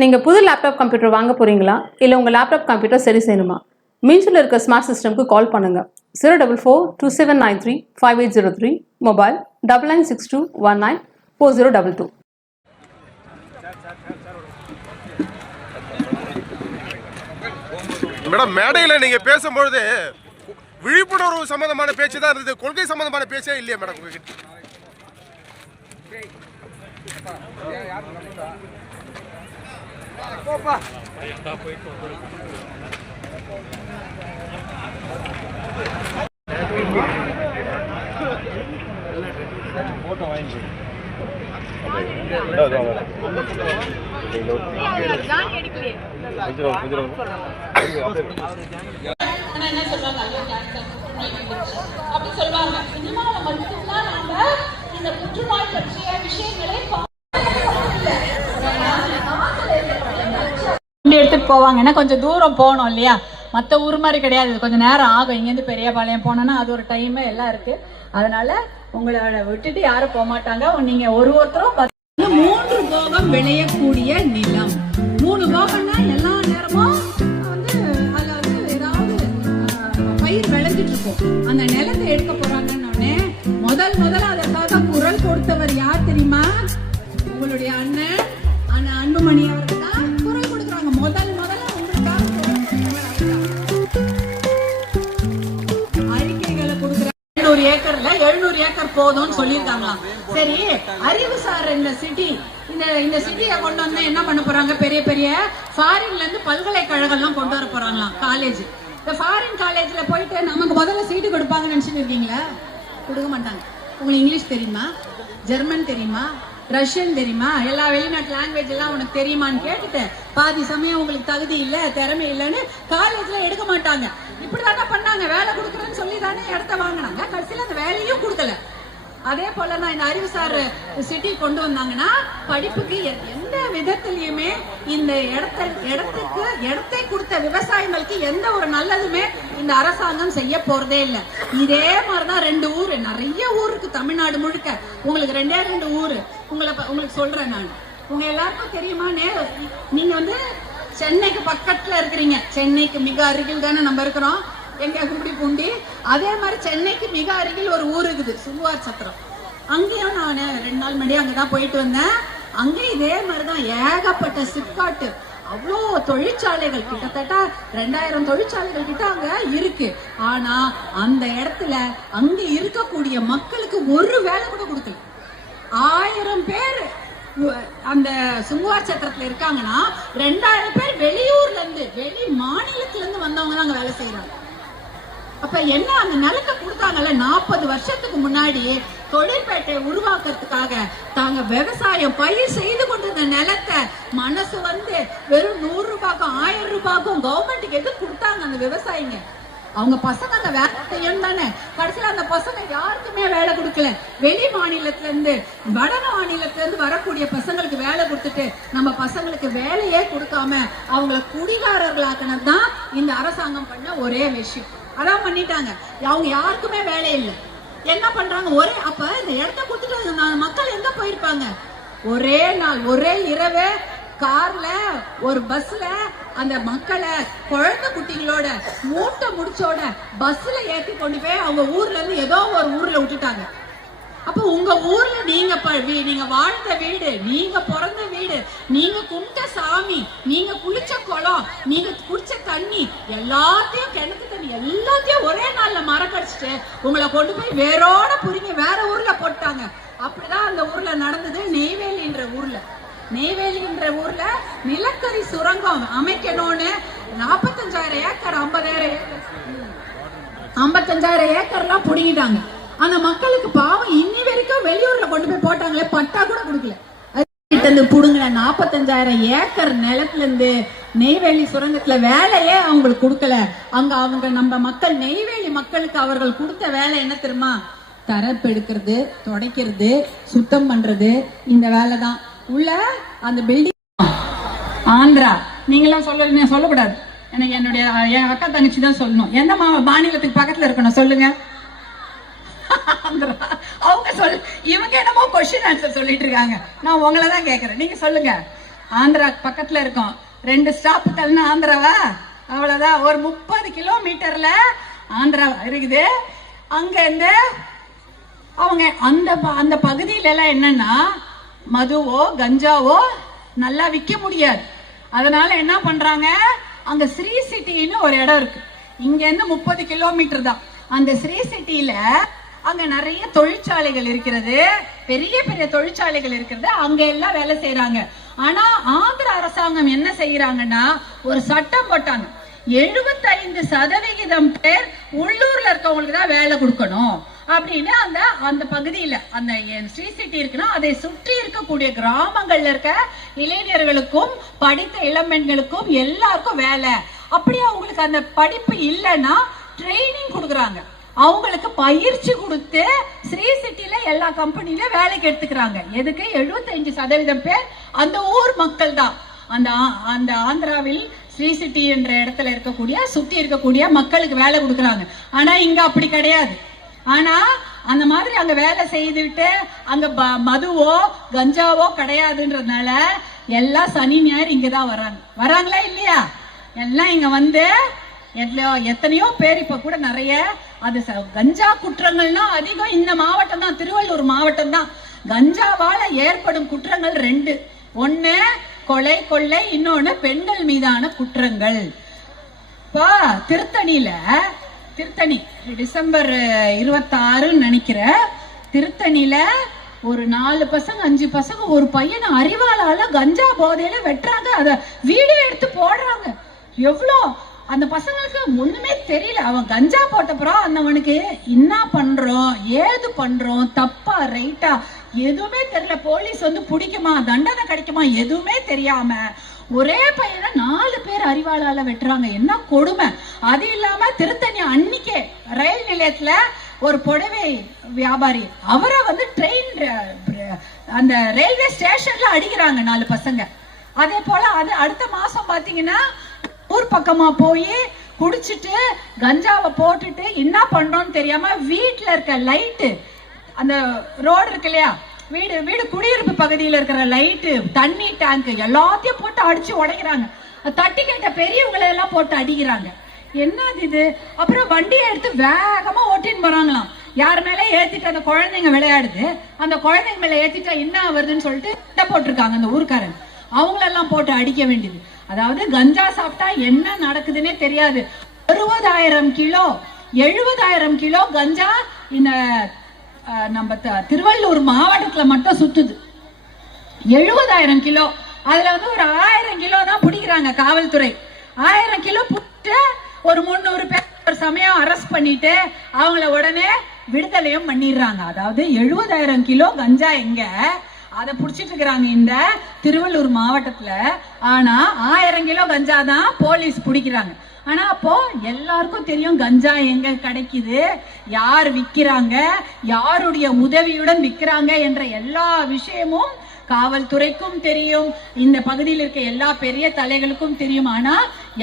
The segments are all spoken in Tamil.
நீங்கள் புது லேப்டாப் கம்ப்யூட்டர் வாங்க போகிறீங்களா, இல்லை உங்கள் லேப்டாப் கம்ப்யூட்டர் சரி செய்யணுமா? மீன்ஸில் இருக்க ஸ்மார்ட் சிஸ்டம்க்கு கால் பண்ணுங்கள். 04427935803, மொபைல் 9962194022. மேடம், மேடையில் நீங்கள் பேசும்பொழுது விழிப்புணர்வு சம்பந்தமான பேச்சு தான் இருந்தது, கொள்கை சம்பந்தமான பேச்சே இல்லையா மேடம் உங்ககிட்ட? எடுத்துட்டு போவாங்க. ஏன்னா கொஞ்சம் தூரம் போகணும் இல்லையா, மற்ற ஊர் மாதிரி கிடையாது, கொஞ்சம் நேரம் ஆகும். இங்கேருந்து பெரியபாளையம் போனோன்னா அது ஒரு டைமு எல்லாம் இருக்கு. அதனால உங்களை விட்டுட்டு யாரும் போக மாட்டாங்க. நீங்க ஒருத்தரும் 3 போகம் விளையக்கூடிய நிலம். 3 போகம்னா எல்லா நேரமும் வந்து அதுல வந்து ஏதாவது பயிர் விளைஞ்சிட்டு இருக்கும். அந்த நிலத்தை எடுக்க போறாங்கன்னு முதல்ல அதற்காக குரல் கொடுத்தவர் யார் தெரியுமா? உங்களுடைய அண்ணன் அன்புமணி அவர்கள் தான் குரல் கொடுக்குறாங்க. முதல்ல உங்களுக்காக அறிக்கைகளை கொடுக்குற 700 ஏக்கர்ல 700 ஏக்கர் போதும்னு சொல்லியிருக்காங்களாம். சரி, அறிவுசார் இந்த சிட்டியை கொண்டு வந்து என்ன பண்ண போறாங்க? பெரிய பெரிய ஃபாரின்ல இருந்து பல்கலைக்கழகம்லாம் கொண்டு வர போறாங்களாம், காலேஜ். இந்த ஃபாரின் காலேஜ்ல போயிட்டு நமக்கு முதல்ல சீட்டு கொடுப்பாங்கன்னு நினைச்சிட்டு இருக்கீங்களா? கொடுக்க மாட்டாங்க. உங்களுக்கு இங்கிலீஷ் தெரியுமா, ஜெர்மன் தெரியுமா, ரஷ்யன் தெரியுமா, எல்லா வெளிநாட்டு லாங்குவேஜ் எல்லாம் உனக்கு தெரியுமான்னு கேட்டுட்டு பாதி சமயம் உங்களுக்கு தகுதி இல்லை, திறமை இல்லைன்னு காலேஜ்ல எடுக்க மாட்டாங்க. இப்படிதானே பண்ணாங்க. வேலை கொடுக்குறேன்னு சொல்லி தானே இடத்த வாங்கினாங்க. கடைசியில் அந்த வேலையும் கொடுக்கல. அதே போலதான் இந்த அறிவுசார் சிட்டி கொண்டு வந்தாங்கன்னா படிப்புக்கு எந்த விதத்திலயுமே இந்த இடத்தை கொடுத்த விவசாயிகளுக்கு எந்த ஒரு நல்லதுமே இந்த அரசாங்கம் செய்ய போறதே இல்லை. இதே மாதிரிதான் 2 ஊரு, நிறைய ஊருக்கு தமிழ்நாடு முழுக்க. உங்களுக்கு 2 ஊரு உங்களுக்கு சொல்றேன் நான். உங்க எல்லாருக்கும் தெரியுமா, நீங்க வந்து சென்னைக்கு பக்கத்துல இருக்கிறீங்க. சென்னைக்கு மிக அருகில் தானே நம்ம இருக்கிறோம், எங்க கும்மிடிப்பூண்டி. அதே மாதிரி சென்னைக்கு மிக அருகில் ஒரு ஊர் இருக்குது, சுங்குவார் சத்திரம். அங்கேயும் நான் 2 நாள் முன்னாடி அங்கதான் போயிட்டு வந்தேன். அங்கேயும் இதே மாதிரிதான் ஏகப்பட்ட சிப்காட்டு, அவ்வளோ தொழிற்சாலைகள், கிட்டத்தட்ட 2000 தொழிற்சாலைகள் கிட்ட அங்க இருக்கு. ஆனா அந்த இடத்துல அங்க இருக்கக்கூடிய மக்களுக்கு ஒரு வேலை கூட கொடுக்கல. 1000 பேர் அந்த சுங்குவார் சத்திரத்துல இருக்காங்கன்னா 2000 பேர் வெளியூர்ல இருந்து, வெளி மாநிலத்துல இருந்து வந்தவங்க தான் அங்க வேலை செய்யறாங்க. அப்ப என்ன, அந்த நிலத்தை கொடுத்தாங்கல்ல 40 வருஷத்துக்கு முன்னாடி தொழிற்பேட்டையை உருவாக்குறதுக்காக தாங்க விவசாயம் பயிர் செய்து கொண்டிருந்த நிலத்தை மனசு வந்து வெறும் 100 ரூபாய்க்கும் 1000 ரூபாய்க்கும் கவர்மெண்ட்டுக்கு எது கொடுத்தாங்க அந்த விவசாயிங்க. அவங்க பசங்க அந்த வேலை செய்யணும் தானே. கடைசியில் அந்த பசங்க யாருக்குமே வேலை கொடுக்கல. வெளி மாநிலத்துல இருந்து, வட மாநிலத்துல இருந்து வரக்கூடிய பசங்களுக்கு வேலை கொடுத்துட்டு நம்ம பசங்களுக்கு வேலையே கொடுக்காம அவங்களை குடிகாரர்களாக்கினது தான் இந்த அரசாங்கம் பண்ண ஒரே விஷயம். அதான் பண்ணிட்டாங்க. அவங்க யாருக்குமே வேலை இல்லை. என்ன பண்றாங்க, அப்ப இந்த இடத்த கொடுத்துட்டு மக்கள் எங்க போயிருப்பாங்க? ஒரே நாள், ஒரே இரவு கார்ல, ஒரு பஸ்ல அந்த மக்களை குழந்தை குட்டிகளோட மூட்டை முடிச்சோட பஸ்ல ஏற்றி கொண்டு போய் அவங்க ஊர்ல இருந்து ஏதோ ஒரு ஊர்ல விட்டுட்டாங்க. அப்ப உங்க ஊர்ல நீங்க வாழ்ந்த வீடு, நீங்க பிறந்த வீடு, நீங்க கும்பிட்ட சாமி, நீங்க குளிச்ச குளம், நீங்க குடிச்ச தண்ணி, எல்லாத்தையும் கிணத்து தண்ணி எல்லாத்தையும் ஒரே நாள்ல மறக்கடிச்சிட்டு உங்களை கொண்டு போய் வேரோட புரிங்க வேற ஊர்ல போட்டாங்க. அப்படிதான் அந்த ஊர்ல நடந்தது. நெய்வேலின்ற ஊர்ல நிலக்கரி சுரங்கம் அமைக்கணும்னு 45,000 ஏக்கர் 55,000 ஏக்கர்லாம் புடுங்கிட்டாங்க. அந்த மக்களுக்கு பாவம் இன்னி வரைக்கும் வெளியூர்ல கொண்டு போய் போட்டாங்களே, பட்டா கூட கொடுக்கல. புடுங்கின 45,000 ஏக்கர் நிலத்துல இருந்து நெய்வேலி சுரங்கத்துல வேலையே அவங்களுக்கு கொடுக்கல. அவங்க நம்ம மக்கள், நெய்வேலி மக்களுக்கு அவர்கள் கொடுத்த வேலை என்ன தெரியுமா? தரப்பெடுக்கிறது, துடைக்கிறது, சுத்தம் பண்றது, இந்த வேலை தான். உள்ள அந்த பில்டிங் ஆந்திரா, நீங்களாம் சொல்லக்கூடாது. எனக்கு என் அக்கா தங்கச்சி தான் சொல்லணும். எந்த மாநிலத்துக்கு பக்கத்துல இருக்கணும் சொல்லுங்க? அவங்க இவங்க என்னமோ கொஸ்டின் ஆன்சர் சொல்லிட்டு இருக்காங்க. நான் உங்களை தான் கேட்கறேன், நீங்க சொல்லுங்க. ஆந்திரா பக்கத்துல இருக்கோம். 2 ஸ்டாப் தள்ளினா ஆந்திராவா? அவ்வளவுதான். ஒரு 30 கிலோமீட்டர்ல ஆந்திரா இருக்குது. அங்க இருந்து அவங்க அந்த பகுதியில எல்லாம் என்னன்னா மதுவோ கஞ்சாவோ நல்லா விற்க முடியாது. அதனால என்ன பண்றாங்க, அங்க ஸ்ரீ சிட்டின்னு ஒரு இடம் இருக்கு. இங்க இருந்து 30 கிலோமீட்டர் தான். அந்த ஸ்ரீ சிட்டியில அங்க நிறைய தொழிற்சாலைகள் இருக்கிறது, பெரிய பெரிய தொழிற்சாலைகள் இருக்கிறது. அங்க எல்லாம் வேலை செய்யறாங்க. ஆனா ஆந்திர அரசாங்கம் என்ன செய்யறாங்கன்னா ஒரு சட்டம் போட்டாங்க, 75% பேர் உள்ளூர்ல இருக்கவங்களுக்கு தான் வேலை கொடுக்கணும் அப்படின்னு. அந்த பகுதியில அந்த ஸ்ரீ சிட்டி இருக்குன்னா அதை சுற்றி இருக்கக்கூடிய கிராமங்கள்ல இருக்க இளைஞர்களுக்கும் படித்த இளம்பெண்களுக்கும் எல்லாருக்கும் வேலை. அப்படியே அவங்களுக்கு அந்த படிப்பு இல்லைன்னா ட்ரைனிங் கொடுக்குறாங்க, அவங்களுக்கு பயிற்சி கொடுத்து ஸ்ரீ சிட்டில எல்லா கம்பெனில வேலைக்கு எடுத்துக்கிறாங்க. எதுக்கு? 75% பேர் அந்த ஊர் மக்கள் தான். அந்த ஆந்திராவில் ஸ்ரீ சிட்டி என்ற இடத்துல இருக்கக்கூடிய சுத்தி இருக்கக்கூடிய மக்களுக்கு வேலை கொடுக்குறாங்க. ஆனா இங்க அப்படி கிடையாது. ஆனா அந்த மாதிரி அங்க வேலை செய்துவிட்டு அங்க மதுவோ கஞ்சாவோ கிடையாதுன்றதுனால எல்லா சனி ஞாயிறு இங்கதான் வராங்களா இல்லையா? எல்லாம் இங்க வந்து எத்தனையோ பேர் இப்ப கூட நிறைய அது கஞ்சா குற்றங்கள்னா அதிகம் இந்த மாவட்டம் தான், திருவள்ளூர் மாவட்டம் தான். கஞ்சாவால ஏற்படும் குற்றங்கள் 2. ஒண்ணு கொலை கொள்ளை, இன்னொன்னு பெண்கள் மீதான குற்றங்கள். திருத்தணி டிசம்பர் 26 நினைக்கிற திருத்தணியில ஒரு 4 பசங்க 5 பசங்க ஒரு பையனை அறிவாளால கஞ்சா போதையில வெட்டுறாங்க. அத வீடியோ எடுத்து போடுறாங்க. எவ்வளோ அந்த பசங்களுக்கு ஒண்ணுமே தெரியல. அவன் கஞ்சா போட்டப்புறம் அவனுக்கு என்ன பண்றோம் ஏது பண்றோம் தப்பா ரைட்டா எதுவுமே தெரியல. போலீஸ் வந்து பிடிக்குமா தண்டனை கிடைக்குமா எதுவுமே தெரியாம ஒரே பையனை 4 பேர் அறிவாளால வெட்டுறாங்க. என்ன கொடுமை! அது இல்லாம திருத்தணி அன்னிக்கே ரயில் நிலையத்துல ஒரு புடவை வியாபாரி அவரை வந்து ட்ரெயின் அந்த ரயில்வே ஸ்டேஷன்ல அடிக்கிறாங்க 4 பசங்க. அதே போல அது அடுத்த மாசம் பாத்தீங்கன்னா ஊர் பக்கமா போய் குடிச்சிட்டு கஞ்சாவை போட்டுட்டு என்ன பண்றோம்னு தெரியாம வீட்டுல இருக்க லைட்டு, அந்த ரோடு இருக்கு இல்லையா, வீடு குடியிருப்பு பகுதியில் இருக்கிற லைட்டு, தண்ணி டேங்க் எல்லாத்தையும் போட்டு அடிச்சு உடைக்கிறாங்க. தட்டி கேட்ட பெரியவங்களை எல்லாம் போட்டு அடிக்கிறாங்க. என்னது இது? அப்புறம் வண்டியை எடுத்து வேகமா ஓட்டின்னு போறாங்களாம். யார் மேல ஏத்திட்டு அந்த குழந்தைங்க விளையாடுது, அந்த குழந்தைங்க மேல ஏத்திட்டா என்ன வருதுன்னு சொல்லிட்டு போட்டிருக்காங்க அந்த ஊருக்காரன். அவங்களெல்லாம் போட்டு அடிக்க வேண்டியது. அதாவது கஞ்சா சாப்பிட்டா என்ன நடக்குதுன்னே தெரியாது. 60,000 கிலோ 70,000 கிலோ கஞ்சா இந்த நம்ம திருவள்ளூர் மாவட்டத்துல மட்டும் சுத்துது. 70,000 கிலோ. அதுல வந்து ஒரு 1000 கிலோ தான் பிடிக்கிறாங்க காவல்துறை. 1000 கிலோ பிடிச்சிட்டு ஒரு 300 பேர் ஒரு சமயம் அரெஸ்ட் பண்ணிட்டு அவங்கள உடனே விடுதலையும் பண்ணிடுறாங்க. அதாவது 70,000 கிலோ கஞ்சா எங்க அதை புடிச்சிட்டு இருக்கிறாங்க இந்த திருவள்ளூர் மாவட்டத்துல. ஆனா 1000 கிலோ கஞ்சா தான் போலீஸ் பிடிக்கிறாங்க. ஆனா அப்போ எல்லாருக்கும் தெரியும் கஞ்சா எங்க கிடைக்குது, யார் விக்கிறாங்க, யாருடைய உதவியுடன் விக்கிறாங்க என்ற எல்லா விஷயமும் காவல்துறைக்கும் தெரியும், இந்த பகுதியில் இருக்க எல்லா பெரிய தலைகளுக்கும் தெரியும். ஆனா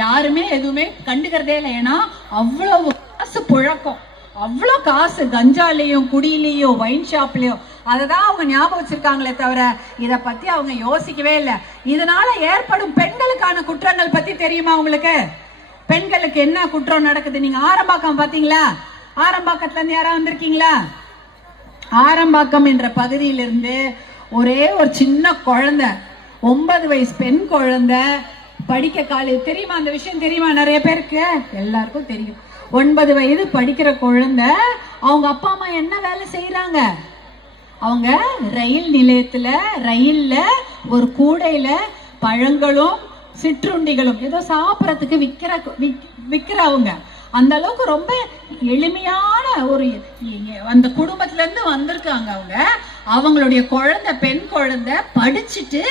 யாருமே எதுவுமே கண்டுக்கிறதே இல்லை. ஏன்னா அவ்வளவு காசு புழக்கம், அவ்வளோ காசு கஞ்சாலையும் குடியிலையும் வைன் ஷாப்லயும். அததான் அவங்க ஞாபகம் வச்சிருக்காங்களே தவிர இத பத்தி அவங்க யோசிக்கவே இல்லை. இதனால ஏற்படும் பெண்களுக்கான குற்றங்கள் பத்தி தெரியுமா உங்களுக்கு? பெண்களுக்கு என்ன குற்றம் நடக்குது? நீங்க ஆரம்பாக்கம் பாத்தீங்களா? ஆரம்பாக்கத்துல இருந்து யாரா வந்திருக்கீங்களா? ஆரம்பாக்கம் என்ற பகுதியிலிருந்து ஒரே ஒரு சின்ன குழந்தை, 9 வயசு பெண் குழந்தை படிக்க காலேஜ். தெரியுமா அந்த விஷயம்? தெரியுமா? நிறைய பேருக்கு எல்லாருக்கும் தெரியும். 9 வயது படிக்கிற குழந்தை, அவங்க அப்பா அம்மா என்ன வேலை செய்யறாங்க? அவங்க ரயில் நிலையத்துல ரயில்ல ஒரு கூடையில பழங்களும் சிற்றுண்டிகளும் ஏதோ சாப்பிடறதுக்கு விக்கிறவங்க. அந்த அளவுக்கு ரொம்ப எளிமையான ஒரு அந்த குடும்பத்துல இருந்து வந்திருக்காங்க. அவங்களுடைய குழந்தை, பெண் குழந்தை படிச்சுட்டு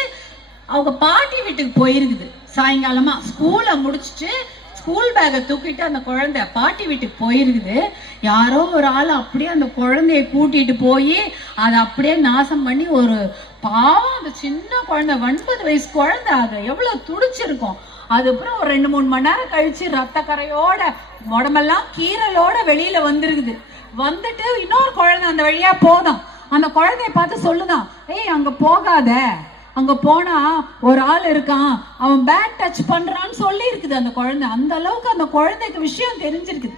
அவங்க பாட்டி வீட்டுக்கு போயிருக்குது. சாயங்காலமா ஸ்கூலை முடிச்சுட்டு ஸ்கூல் பேக்கை தூக்கிட்டு அந்த குழந்தை பாட்டி வீட்டுக்கு போயிருக்குது. யாரோ ஒரு ஆள் அப்படியே அந்த குழந்தைய கூட்டிட்டு போய் அதை அப்படியே நாசம் பண்ணி, ஒரு பாவம் அந்த சின்ன குழந்தை 9 வயசு குழந்தை, அது எவ்வளவு துடிச்சிருக்கும். அதுக்கப்புறம் ஒரு 2-3 மணி நேரம் கழிச்சு ரத்த கரையோட உடம்பெல்லாம் கீரலோட வெளியில வந்துருக்குது. வந்துட்டு இன்னொரு குழந்தை அந்த வழியா போதும். அந்த குழந்தைய பார்த்து சொல்லுதான், ஏய் அங்க போகாத, அங்க போனா ஒரு ஆள் இருக்கான், அவன் பேட் டச் பண்றான்னு சொல்லி இருக்குது அந்த குழந்தை. அந்த அளவுக்கு அந்த குழந்தைக்கு விஷயம் தெரிஞ்சிருக்குது.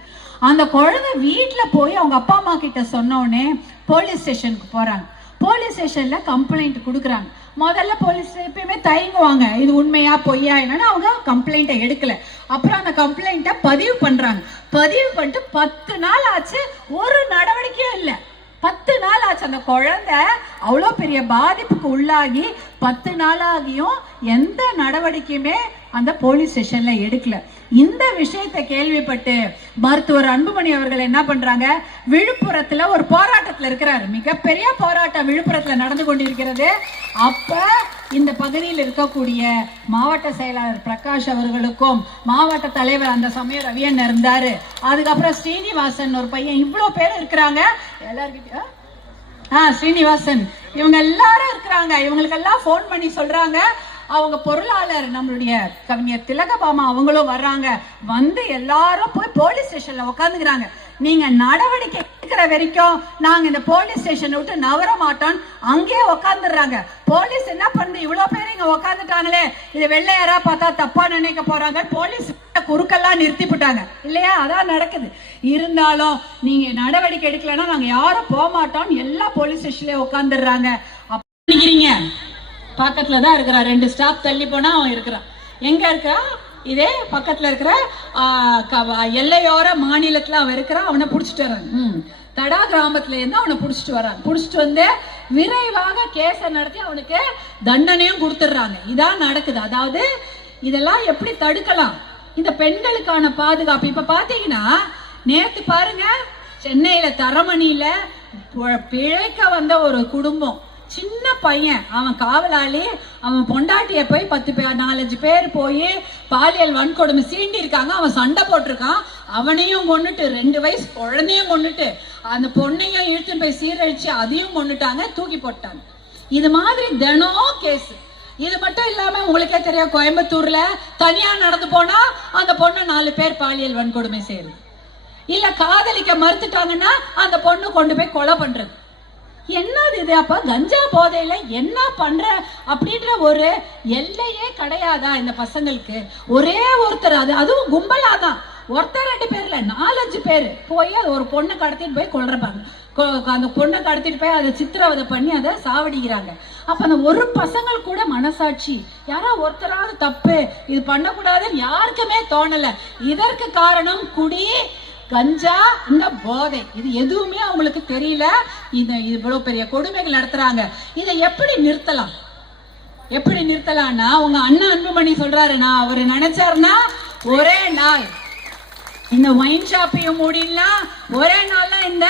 அந்த குழந்தை வீட்டுல போய் அவங்க அப்பா அம்மா கிட்ட சொன்ன உடனே போலீஸ் ஸ்டேஷனுக்கு போறாங்க. போலீஸ் ஸ்டேஷன்ல கம்ப்ளைண்ட் கொடுக்குறாங்க. முதல்ல போலீஸ் எப்பயுமே தயங்குவாங்க, இது உண்மையா பொய்யா என்னன்னு. அவங்க கம்ப்ளைண்ட்டை எடுக்கல. அப்புறம் அந்த கம்ப்ளைண்ட்டை பதிவு பண்றாங்க. பதிவு பண்ணிட்டு 10 நாள் ஆச்சு, ஒரு நடவடிக்கையும் இல்லை. 10 நாள் ஆச்சு. அந்த குழந்தை அவ்வளோ பெரிய பாதிப்புக்கு உள்ளாகி 10 நாளாகியும் எந்த நடவடிக்கையுமே அந்த போலீஸ் ஸ்டேஷன்ல எடுக்கல. இந்த விஷயத்தை கேள்விப்பட்டு மருத்துவர் அன்புமணி அவர்கள் என்ன பண்றாங்க, விழுப்புரத்துல ஒரு போராட்டத்துல இருக்கிறாரு. மிகப்பெரிய போராட்டம் விழுப்புரத்துல நடந்து கொண்டிருக்கிறது. அப்ப இந்த பகுதியில் இருக்கக்கூடிய மாவட்ட செயலாளர் பிரகாஷ் அவர்களுக்கும் மாவட்ட தலைவர் அந்த சமயம் ரவியன் இருந்தாரு, அதுக்கப்புறம் ஸ்ரீனிவாசன் ஒரு பையன், இவ்வளவு பேர் இருக்கிறாங்க. எல்லாருக்கிட்ட ஸ்ரீனிவாசன் இவங்க எல்லாரும் இருக்கிறாங்க. இவங்களுக்கெல்லாம் போன் பண்ணி சொல்றாங்க. அவங்க பொருளாளர் நம்மளுடைய கவிஞர் திலகபாமா அவங்களும் வர்றாங்க. வந்து எல்லாரும் போய் போலீஸ் ஸ்டேஷன்ல உட்காந்துக்கிறாங்க. நீங்க நடவடிக்கை எடுக்கிற வரைக்கும் நாங்க இந்த போலீஸ் ஸ்டேஷனை விட்டு நவர மாட்டோம். அங்கேயே உட்காந்துடுறாங்க. போலீஸ் என்ன பண்ணுது, இவ்வளவு பேர் இங்க உட்காந்துட்டாங்களே, இது வெள்ளையாரா பார்த்தா தப்பா நினைக்க போறாங்க. போலீஸ் குறுக்கெல்லாம் நிறுத்திவிட்டாங்க இல்லையா, அதான் நடக்குது. இருந்தாலும் நீங்க நடவடிக்கை எடுக்கலன்னா நாங்க யாரும் போக மாட்டோம், எல்லா போலீஸ் ஸ்டேஷன்லயே உட்காந்துடுறாங்க. நினைக்கிறீங்க பக்கத்துல தான் இருக்கிறான். 2 ஸ்டாப் தள்ளி போனா அவன் இருக்கிறான். எங்க இருக்கா, இதே பக்கத்துல இருக்கிற எல்லையோர மாநிலத்துல அவன் இருக்கிறான். அவனை புடிச்சிட்டு வரான். தடா கிராமத்துல இருந்து அவனை புடிச்சிட்டு வரான். புடிச்சிட்டு வந்து விரைவாக கேஸ நடத்தி அவனுக்கு தண்டனையும் கொடுத்துடுறாங்க. இதான் நடக்குது. அதாவது இதெல்லாம் எப்படி தடுக்கலாம், இந்த பெண்களுக்கான பாதுகாப்பு. இப்ப பாத்தீங்கன்னா நேத்து பாருங்க, சென்னையில தரமணியில பிழைக்க வந்த ஒரு குடும்பம், சின்ன பையன், அவன் காவலாளி, அவன் பொண்டாட்டிய போய் 4-5 பேர் போய் பாலியல் வன்கொடுமை சீண்டி இருக்காங்க. அவன் சண்டை போட்டிருக்கான். அவனையும் கொண்டுட்டு 2 வயசு குழந்தையும் கொண்டுட்டு அந்த பொண்ணையும் இழுத்துன்னு போய் சீரழிச்சு அதையும் கொண்டுட்டாங்க, தூக்கி போட்டாங்க. இது மாதிரி தினம் கேஸ். இது மட்டும் இல்லாம உங்களுக்கே தெரியும், கோயம்புத்தூர்ல தனியா நடந்து போனா அந்த பொண்ணை 4 பேர் பாலியல் வன்கொடுமை செய்யுது. இல்ல காதலிக்க மறுத்துட்டாங்கன்னா அந்த பொண்ணு கொண்டு போய் கொலை பண்றது. என்னது இது? அப்ப கஞ்சா போதையில என்ன பண்ற அப்படின்ற ஒரு எல்லையே கிடையாதா இந்த பசங்களுக்கு? ஒரே ஒருத்தர், அதுவும் கும்பலாதான், ஒருத்தர் 2 பேர்ல 4-5 பேர் போய் ஒரு பொண்ணை கடத்திட்டு போய் கொல்றாங்க. அந்த பொண்ணை கடத்திட்டு போய் அதை சித்திரவதை பண்ணி அதை சாவடிக்கிறாங்க. அப்ப அந்த ஒரு பசங்கள் கூட மனசாட்சி, யாரா ஒருத்தராவது தப்பு இது பண்ணக்கூடாதுன்னு யாருக்குமே தோணல. இதற்கு காரணம் குடி, கஞ்சா, இந்த போதை. இது எதுவுமே அவங்களுக்கு தெரியல. இவ்வளவு பெரிய கொடுமைகள் நடத்துறாங்க. இதை எப்படி நிறுத்தலாம்? எப்படி நிறுத்தலாம்னா, உங்க அண்ணன் அன்புமணி சொல்றாரு, நான் அவரு நினைச்சாருன்னா ஒரே நாள் இந்த ஒயின் ஷாப்பையும் மூடிடலாம், ஒரே நாள்ல இந்த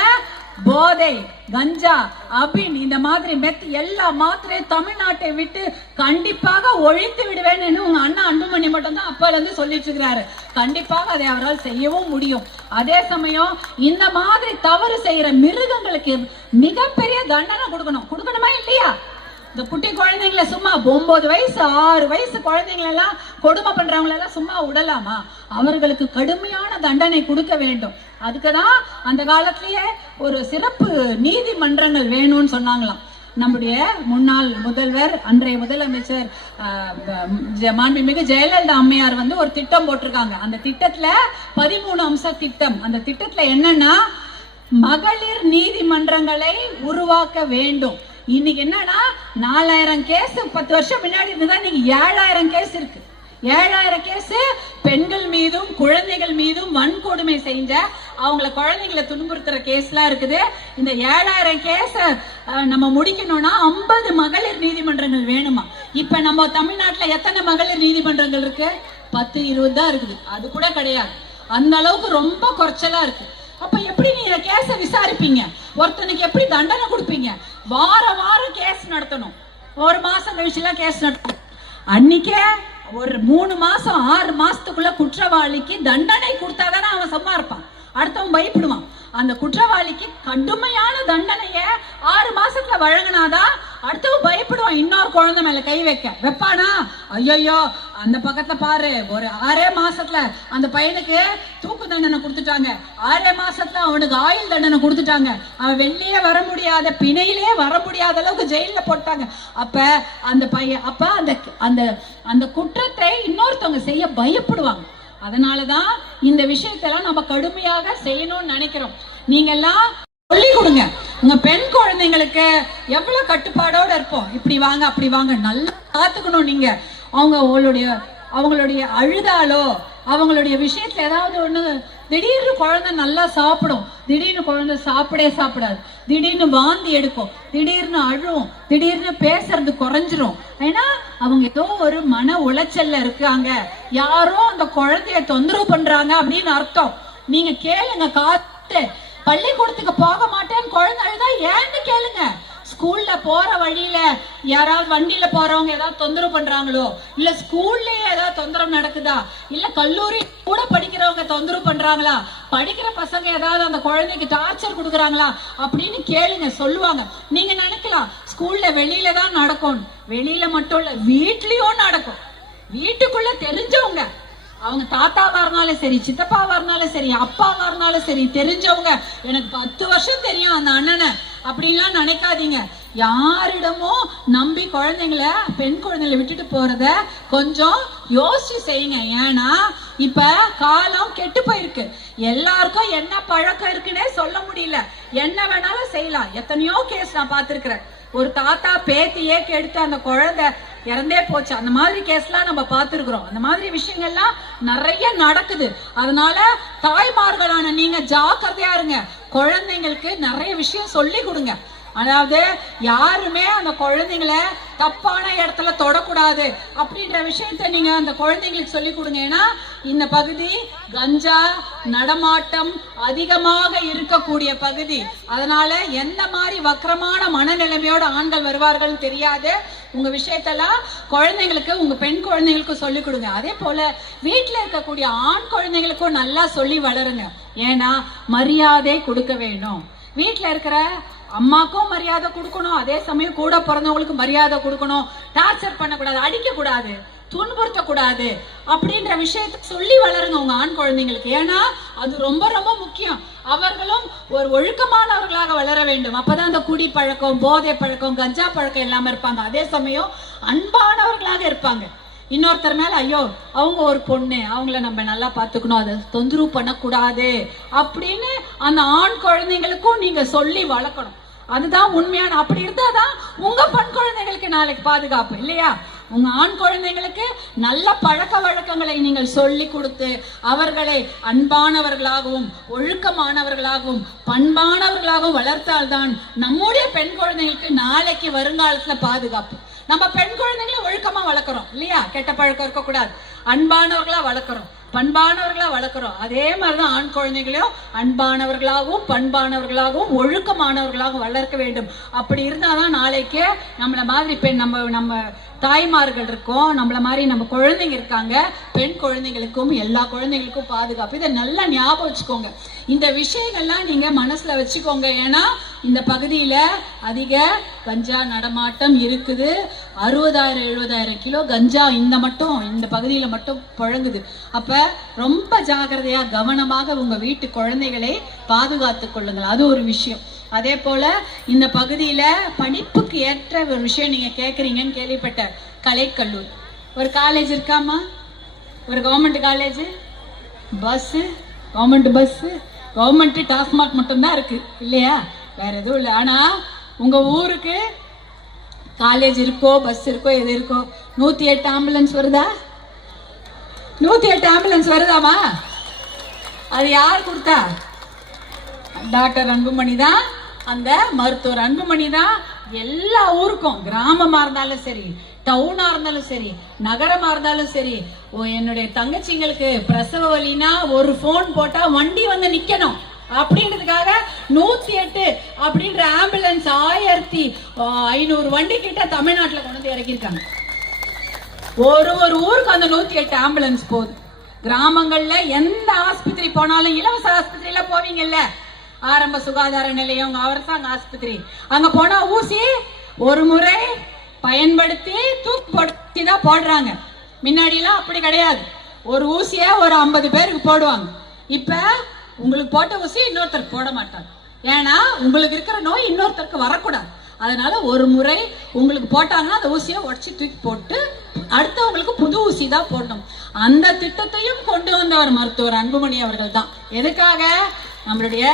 போதை, கஞ்சா, அபின், இந்த மாதிரி எல்லா மாத்திரையும் தமிழ்நாட்டை விட்டு கண்டிப்பாக ஒழித்து விடுவேன்னு உங்க அண்ணா அன்புமணி மட்டும் தான் அப்பல இருந்து சொல்லிட்டு இருக்கிறாரு. கண்டிப்பாக அதை அவரால் செய்யவும் முடியும். அதே சமயம் இந்த மாதிரி தவறு செய்யற மிருகங்களுக்கு மிகப்பெரிய தண்டனை கொடுக்கணுமா இல்லையா? இந்த குட்டி குழந்தைங்களை சும்மா 9 வயசு 6 வயசு குழந்தைங்களை எல்லாம் கொடுமை பண்றவங்களை எல்லாம் சும்மா விடலாமா? அவர்களுக்கு கடுமையான தண்டனை கொடுக்க வேண்டும். அதுக்குதான் அந்த காலத்திலேயே ஒரு சிறப்பு நீதிமன்றங்கள் வேணும்னு சொன்னாங்களாம். நம்முடைய முன்னாள் முதல்வர், அன்றைய முதலமைச்சர் மாண்புமிகு ஜெயலலிதா அம்மையார் வந்து ஒரு திட்டம் போட்டிருக்காங்க. அந்த திட்டத்துல 13 அம்ச திட்டம். அந்த திட்டத்துல என்னன்னா, மகளிர் நீதிமன்றங்களை உருவாக்க வேண்டும். இன்னைக்கு என்னன்னா 4000 கேஸ் 10 வருஷம் முன்னாடி இருந்ததா, இன்னைக்கு 7000 கேஸ் இருக்கு. 7000 கேஸ் பெண்கள் மீதும் குழந்தைகள் மீதும் வன்கொடுமை செஞ்ச, அவங்கள குழந்தைகளை துன்புறுத்துற கேஸ்லாம் இருக்குது. இந்த 7000 கேஸ் நம்ம முடிக்கணும்னா 50 மகளிர் நீதிமன்றங்கள் வேணுமா? இப்ப நம்ம தமிழ்நாட்டுல எத்தனை மகளிர் நீதிமன்றங்கள் இருக்கு? 10-20 தான் இருக்குது. அது கூட கிடையாது. அந்த அளவுக்கு ரொம்ப குறைச்சலா இருக்கு. அப்ப எப்படி நீங்க கேஸ விசாரிப்பீங்க? ஒருத்தனுக்கு எப்படி தண்டனை கொடுப்பீங்க? வாரம் கேஸ் நடத்தணும். 1 மாசம் கழிச்சுலாம் கேஸ் நடத்தணும். அன்னைக்கே ஒரு 3 மாசம் 6 மாசத்துக்குள்ள குற்றவாளிக்கு தண்டனை கொடுத்தாதானே அவன் சும்மா இருப்பான், அடுத்தவன் பயப்படுவான். அந்த குற்றவாளிக்கு கடுமையான தண்டனைய 6 மாசத்துல வழங்கினாதான் அடுத்தவன் பயப்படுவான். இன்னொரு குழந்தை மேல கை வைப்பானா? ஐயோ அந்த பக்கத்துல பாரு, ஒரு 6 மாசத்துல அந்த பையனுக்கு தூக்கு தண்டனை கொடுத்துட்டாங்க. 6 மாசத்துல அவனுக்கு ஆயுள் தண்டனை கொடுத்துட்டாங்க. அவன் வெளியே வர முடியாத, பிணையிலே வர முடியாத அளவுக்கு ஜெயில போட்டாங்க. அப்ப அந்த பையன், அப்ப அந்த அந்த அந்த குற்றத்தை இன்னொருத்தவங்க செய்ய பயப்படுவாங்க. அதனாலதான் இந்த விஷயத்தெல்லாம் நம்ம கடுமையாக செய்யணும்னு நினைக்கிறோம். நீங்க எல்லாம் சொல்லி கொடுங்க. உங்க பெண் குழந்தைங்களுக்கு எவ்வளவு கட்டுப்பாடோட இருப்போம். இப்படி வாங்க, அப்படி வாங்க, நல்லா காத்துக்கணும். நீங்க அவங்களுடைய அழுதாலோ, அவங்களுடைய விஷயத்துல ஏதாவது ஒண்ணு, திடீர்னு குழந்தை நல்லா சாப்பிடும், திடீர்னு குழந்தை சாப்பிடாது, திடீர்னு வாந்தி எடுக்கும், திடீர்னு அழும், திடீர்னு பேசுறது குறைஞ்சிரும். ஏன்னா அவங்க ஏதோ ஒரு மன உளைச்சல்ல இருக்காங்க, யாரோ அந்த குழந்தைய தொந்தரவு பண்றாங்க அப்படின்னு அர்த்தம். நீங்க கேளுங்க, காத்து. பள்ளிக்கூடத்துக்கு போக மாட்டேன்னு குழந்தை அழுதா ஏன்னு கேளுங்க. ஸ்கூல்ல போற வழியில யாராவது வண்டியில போறவங்க ஏதாவது தொந்தரவு பண்றாங்களோ, இல்ல ஸ்கூல்லயே ஏதாவது தொந்தரவு நடக்குதா, இல்ல கல்லூரி கூட படிக்கிறவங்க தொந்தரவு பண்றாங்களா, படிக்கிற பசங்க ஏதாவது அந்த குழந்தைக்கு டார்ச்சர் கொடுக்குறாங்களா அப்படின்னு கேளுங்க, சொல்லுவாங்க. நீங்க நினைக்கலாம் ஸ்கூல்ல வெளியில தான் நடக்கும். வெளியில மட்டும் இல்ல, வீட்லயும் நடக்கும். வீட்டுக்குள்ள தெரிஞ்சவங்க, அவங்க தாத்தாவா இருந்தாலும் சரி, சித்தப்பாவா இருந்தாலும் சரி, அப்பாவா இருந்தாலும் சரி, தெரிஞ்சவங்க, எனக்கு 10 வருஷம் தெரியும் அந்த அண்ணனை அப்படின்லாம் நினைக்காதீங்க. யாரிடமும் நம்பி குழந்தைங்களை, பெண் குழந்தைகளை விட்டுட்டு போறத கொஞ்சம் யோசிச்சு செய்யுங்க. ஏன்னா இப்ப காலம் கெட்டு போயிருக்கு. எல்லாருக்கும் என்ன பழக்கம் இருக்குன்னே சொல்ல முடியல. என்ன வேணாலும் செய்யலாம். எத்தனையோ கேஸ் நான் பார்த்திருக்கிறேன். ஒரு தாத்தா பேத்தியே கெடுத்து அந்த குழந்தை இறந்தே போச்சு. அந்த மாதிரி கேஸ்லாம் நம்ம பார்த்திருக்கிறோம். அந்த மாதிரி விஷயங்கள்லாம் நிறைய நடக்குது. அதனால தாய்மார்களான நீங்க ஜாக்கிரதையா இருங்க. குழந்தைங்களுக்கு நிறைய விஷயம் சொல்லி கொடுங்க. அதாவது யாருமே அந்த குழந்தைங்களை தப்பான இடத்துல தொடக்கூடாது அப்படின்ற விஷயத்த நீங்க அந்த குழந்தைங்களுக்கு சொல்லி கொடுங்க. ஏன்னா இந்த பகுதி கஞ்சா நடமாட்டம் அதிகமாக இருக்கக்கூடிய பகுதி. அதனால எந்த மாதிரி வக்கரமான மனநிலைமையோட ஆண்கள் வருவார்கள் தெரியாது. உங்க விஷயத்தெல்லாம் குழந்தைங்களுக்கு, உங்க பெண் குழந்தைங்களுக்கு சொல்லி கொடுங்க. அதே போல வீட்டுல இருக்கக்கூடிய ஆண் குழந்தைங்களுக்கும் நல்லா சொல்லி வளருங்க. ஏன்னா மரியாதை கொடுக்க வேணும். வீட்டுல இருக்கிற அம்மாக்கும் மரியாதை கொடுக்கணும், அதே சமயம் கூட பிறந்தவங்களுக்கு மரியாதை கொடுக்கணும். டார்ச்சர் பண்ணக்கூடாது, அடிக்க கூடாது, துன்புறுத்த கூடாது அப்படின்ற விஷயத்த சொல்லி வளருங்க உங்க ஆண் குழந்தைங்களுக்கு. ஏன்னா அது ரொம்ப ரொம்ப முக்கியம். அவர்களும் ஒரு ஒழுக்கமானவர்களாக வளர வேண்டும். அப்பதான் அந்த குடி பழக்கம், போதை பழக்கம், கஞ்சா பழக்கம் இல்லாம இருப்பாங்க. அதே சமயம் அன்பானவர்களாக இருப்பாங்க. இன்னொருத்தர் மேல ஐயோ அவங்க ஒரு பொண்ணு, அவங்கள நம்ம நல்லா பாத்துக்கணும், அதை தொந்தரவு பண்ணக்கூடாது அப்படின்னு அந்த ஆண் குழந்தைங்களுக்கும் நீங்க சொல்லி வளர்க்கணும். அதுதான் உண்மையான. அப்படி இருந்தாதான் உங்க பெண் குழந்தைங்களுக்கு நாளைக்கு பாதுகாப்பு இல்லையா? உங்க ஆண் குழந்தைங்களுக்கு நல்ல பழக்க வழக்கங்களை நீங்கள் சொல்லி கொடுத்து அவர்களை அன்பானவர்களாகவும் ஒழுக்கமானவர்களாகவும் பண்பானவர்களாகவும் வளர்த்தால்தான் நம்முடைய பெண் குழந்தைங்களுக்கு நாளைக்கு வருங்காலத்துல பாதுகாப்பு. நம்ம பெண் குழந்தைங்களை ஒழுக்கமா வளர்க்கிறோம் இல்லையா? கெட்ட பழக்கம் இருக்கக்கூடாது, அன்பானவர்களா வளர்க்கிறோம், பண்பானவர்களா வளர்க்கிறோம். அதே மாதிரிதான் ஆண் குழந்தைகளையும் அன்பானவர்களாகவும் பண்பானவர்களாகவும் ஒழுக்கமானவர்களாகவும் வளர்க்க வேண்டும். அப்படி இருந்தாதான் நாளைக்கு நம்மள மாதிரி நம்ம தாய்மார்கள் இருக்கோம், நம்மள மாதிரி நம்ம குழந்தைங்க இருக்காங்க, பெண் குழந்தைங்களுக்கும் எல்லா குழந்தைங்களுக்கும் பாதுகாப்பு. இதை நல்லா ஞாபகம் வச்சுக்கோங்க. இந்த விஷயங்கள்லாம் நீங்க மனசுல வச்சுக்கோங்க. ஏன்னா இந்த பகுதியில அதிக கஞ்சா நடமாட்டம் இருக்குது. 60,000-70,000 கிலோ கஞ்சா இந்த பகுதியில மட்டும் புழங்குது. அப்ப ரொம்ப ஜாக்கிரதையா கவனமாக உங்க வீட்டு குழந்தைகளை பாதுகாத்துக் கொள்ளுங்கள். அது ஒரு விஷயம். அதே போல இந்த பகுதியில படிப்புக்கு ஏற்ற ஒரு விஷயம் நீங்க கேக்குறீங்கன்னு கேள்விப்பட்ட கலைக்கல்லூரி ஒரு காலேஜ் இருக்காமா? ஒரு government college, bus, government bus, government TASMAC மட்டும்தான் இருக்கு இல்லையா? வேற எதுவும் இல்லை. ஆனா உங்க ஊருக்கு காலேஜ் இருக்கோ, பஸ் இருக்கோ, எது இருக்கோ? 108 ஆம்புலன்ஸ் வருதா? 108 ஆம்புலன்ஸ் வருதாமா? அது யார் கொடுத்தா? டாக்டர் அன்புமணி தான், அந்த மருத்துவர் அன்புமணி தான் எல்லா ஊருக்கும், கிராமமா இருந்தாலும் சரி, டவுனா இருந்தாலும் சரி, நகரமா இருந்தாலும் சரி, என்னுடைய தங்கச்சிங்களுக்கு பிரசவ வலினா ஒரு போன் போட்டா வண்டி வந்து நிக்கணும் அப்படின்றதுக்காக 108 அப்படின்ற ஆம்புலன்ஸ் 1500 வண்டி கிட்ட தமிழ்நாட்டுல கொண்டு வந்து இறக்கிருக்காங்க. ஒரு ஊருக்கு அந்த 108 ஆம்புலன்ஸ் போகுது. கிராமங்கள்ல எந்த ஆஸ்பத்திரி போனாலும், இலவச ஆஸ்பத்திரியில போவீங்கல்ல, ஆரம்ப சுகாதார நிலையம், அரசாங்க ஆஸ்பத்திரி, அங்க போனா ஊசி ஒரு முறை பயன்படுத்தி தூக்கி தான் போடுறாங்க. முன்னாடிலாம் அப்படி கிடையாது. ஒரு ஊசியை ஒரு 50 பேருக்கு போடுவாங்க. இப்ப உங்களுக்கு போட்ட ஊசி இன்னொருத்தருக்கு போட மாட்டாங்க. ஏன்னா உங்களுக்கு இருக்கிற நோய் இன்னொருத்தருக்கு வரக்கூடாது. அதனால ஒரு முறை உங்களுக்கு போட்டாங்கன்னா அந்த ஊசியை உடச்சி தூக்கி போட்டு அடுத்தவங்களுக்கு புது ஊசி தான் போடணும். அந்த திட்டத்தையும் கொண்டு வந்தவர் மருத்துவர் அன்புமணி அவர்கள் தான். எதுக்காக? நம்மளுடைய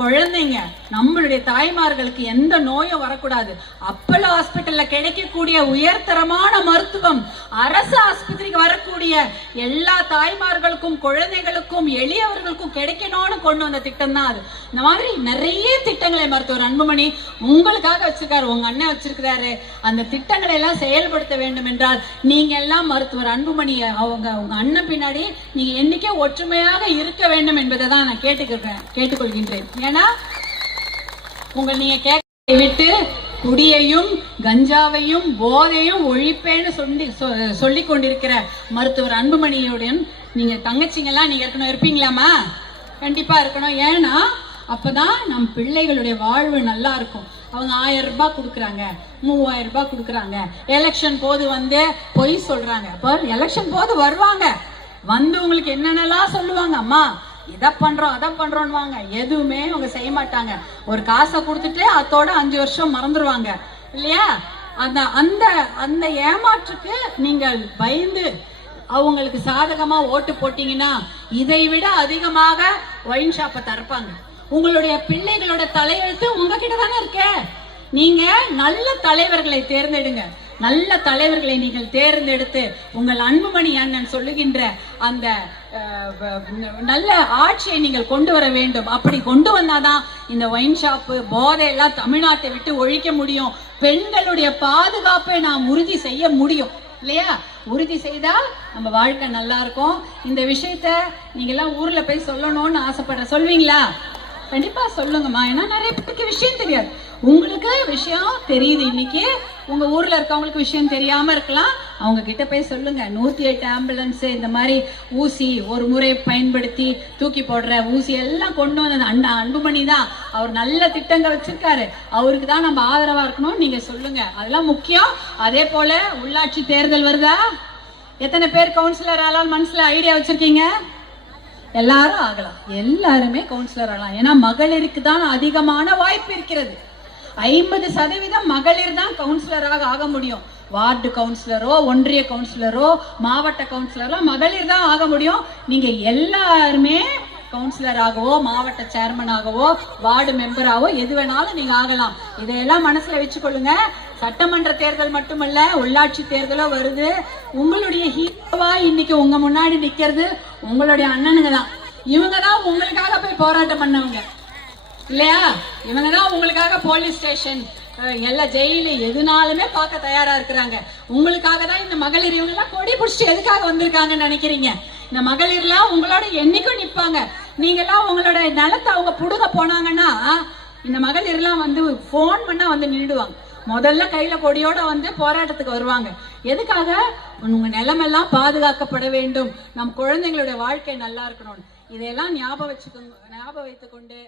குழந்தைங்க, நம்மளுடைய தாய்மார்களுக்கு எந்த நோயும் வரக்கூடாது. அப்பல்லோ ஹாஸ்பிட்டல்ல கிடைக்கக்கூடிய உயர்தரமான மருத்துவம் அரசு ஆஸ்பத்திரிக்கு வரக்கூடிய எல்லா தாய்மார்களுக்கும் குழந்தைகளுக்கும் எளியவர்களுக்கும் கிடைக்கணும்னு கொண்டு வந்த திட்டம் தான் அது. இந்த மாதிரி நிறைய திட்டங்களை மருத்துவர் அன்புமணி உங்களுக்காக வச்சிருக்காரு, உங்க அண்ணன் வச்சிருக்கிறாரு. அந்த திட்டங்களை எல்லாம் செயல்படுத்த வேண்டும் என்றால் நீங்க எல்லாம் மருத்துவர் அன்புமணி உங்க அண்ணன் பின்னாடி நீங்க என்னைக்கே ஒற்றுமையாக இருக்க வேண்டும் என்பதை தான் நான் கேட்டுக்கொள்கின்றேன். ஏன்னா நீங்க கேட்க விட்டு குடியையும் கஞ்சாவையும் போதையும் ஒழிப்பேன்னு சொல்லி கொண்டிருக்கிற மருத்துவர் அன்புமணியுடன் நீங்க தங்கச்சிங்கெல்லாம் நீங்க இருப்பீங்களாமா? கண்டிப்பா இருக்கணும். ஏன்னா அப்பதான் நம் பிள்ளைகளுடைய வாழ்வு நல்லா இருக்கும். அவங்க 1000 ரூபாய் கொடுக்குறாங்க, 3000 ரூபாய் கொடுக்குறாங்க. எலெக்ஷன் போது வந்து பொய் சொல்றாங்க. அப்போ எலெக்ஷன் போது வருவாங்க, வந்து உங்களுக்கு என்னென்னலாம் சொல்லுவாங்க, அம்மா இதை பண்றோம் அதை பண்றோம்வாங்க. எதுவுமே அவங்க செய்ய மாட்டாங்க. ஒரு காசை கொடுத்துட்டு அதோட 5 வருஷம் மறந்துடுவாங்க இல்லையா? அந்த அந்த அந்த ஏமாற்றுக்கு நீங்கள் பயந்து அவங்களுக்கு சாதகமா ஓட்டு போட்டீங்கன்னா இதை விட அதிகமாக ஒயின் ஷாப்பை திறப்பாங்க. உங்களுடைய பிள்ளைகளோட தலையெழுத்து உங்ககிட்ட தானே இருக்க. நீங்க நல்ல தலைவர்களை தேர்ந்தெடுங்க. நல்ல தலைவர்களை நீங்கள் தேர்ந்தெடுத்து உங்கள் அன்புமணி அண்ணன் சொல்லுகின்ற அந்த நல்ல ஆட்சியை நீங்கள் கொண்டு வர வேண்டும். அப்படி கொண்டு வந்தாதான் இந்த ஒயின் ஷாப்பு போதை எல்லாம் தமிழ்நாட்டை விட்டு ஒழிக்க முடியும். பெண்களுடைய பாதுகாப்பை நாம் உறுதி செய்ய முடியும் இல்லையா? உறுதி செய்தா நம்ம வாழ்க்கை நல்லா இருக்கும். இந்த விஷயத்த நீங்க எல்லாம் ஊர்ல போய் சொல்லணும்னு ஆசைப்படுற, சொல்வீங்களா? கண்டிப்பா சொல்லுங்கம்மா. ஏன்னா நிறைய பேருக்கு விஷயம் தெரியாது. உங்களுக்கு விஷயம் தெரியுது. இன்னைக்கு உங்க ஊர்ல இருக்கவங்களுக்கு விஷயம் தெரியாம இருக்கலாம். அவங்க கிட்ட போய் சொல்லுங்க. 108 ஆம்புலன்ஸ் இந்த மாதிரி ஊசி ஒரு முறை பயன்படுத்தி தூக்கி போடுற ஊசி எல்லாம் கொண்டு வந்தது அன்புமணி தான். அவர் நல்ல திட்டங்கள் வச்சிருக்காரு. அவருக்கு தான் நம்ம ஆதரவா இருக்கணும். நீங்க சொல்லுங்க, அதெல்லாம் முக்கியம். அதே போல உள்ளாட்சி தேர்தல் வருதா? எத்தனை பேர் கவுன்சிலர் ஆளால் மனசுல ஐடியா வச்சிருக்கீங்க? எல்லாரும் ஆகலாம். எல்லாருமே கவுன்சிலர் ஆகலாம். ஏன்னா மகளிருக்கு தான் அதிகமான வாய்ப்பு இருக்கிறது. 50% மகளிர் தான் கவுன்சிலராக ஆக முடியும். வார்டு கவுன்சிலரோ, ஒன்றிய கவுன்சிலரோ, மாவட்ட கவுன்சிலரோ மகளிர் தான் ஆக முடியும். நீங்க எல்லாருமே கவுன்சிலராகவோ, மாவட்ட சேர்மனாகவோ, வார்டு மெம்பராகவோ எது வேணாலும் நீங்க ஆகலாம். இதையெல்லாம் மனசுல வச்சுக்கொள்ளுங்க. சட்டமன்ற தேர்தல் மட்டுமல்ல, உள்ளாட்சி தேர்தலோ வருது. உங்களுடைய ஹீரோவா இன்னைக்கு உங்க முன்னாடி நிக்கிறது உங்களுடைய அண்ணனுங்க தான். இவங்க தான் உங்களுக்காக போய் போராட்டம் பண்ணவங்க இல்லையா? இவங்க தான் உங்களுக்காக போலீஸ் ஸ்டேஷன், எல்லா ஜெயிலு எதுனாலுமே பார்க்க தயாரா இருக்கிறாங்க. உங்களுக்காக தான் இந்த மகளிர். இவங்க எல்லாம் கொடி பிடிச்சி எதுக்காக வந்திருக்காங்கன்னு நினைக்கிறீங்க? இந்த மகளிர்லாம் உங்களோட என்னைக்கும் நிற்பாங்க. நீங்க எல்லாம் உங்களோட நிலத்தை அவங்க புடுங்க போனாங்கன்னா இந்த மகளிர்லாம் வந்து போன் பண்ணா வந்து நின்றுடுவாங்க. முதல்ல கையில கொடியோட வந்து போராட்டத்துக்கு வருவாங்க. எதுக்காக? உங்க நிலமெல்லாம் பாதுகாக்கப்பட வேண்டும், நம் குழந்தைங்களுடைய வாழ்க்கை நல்லா இருக்கணும். இதையெல்லாம் ஞாபகம் வைத்துக்கொண்டு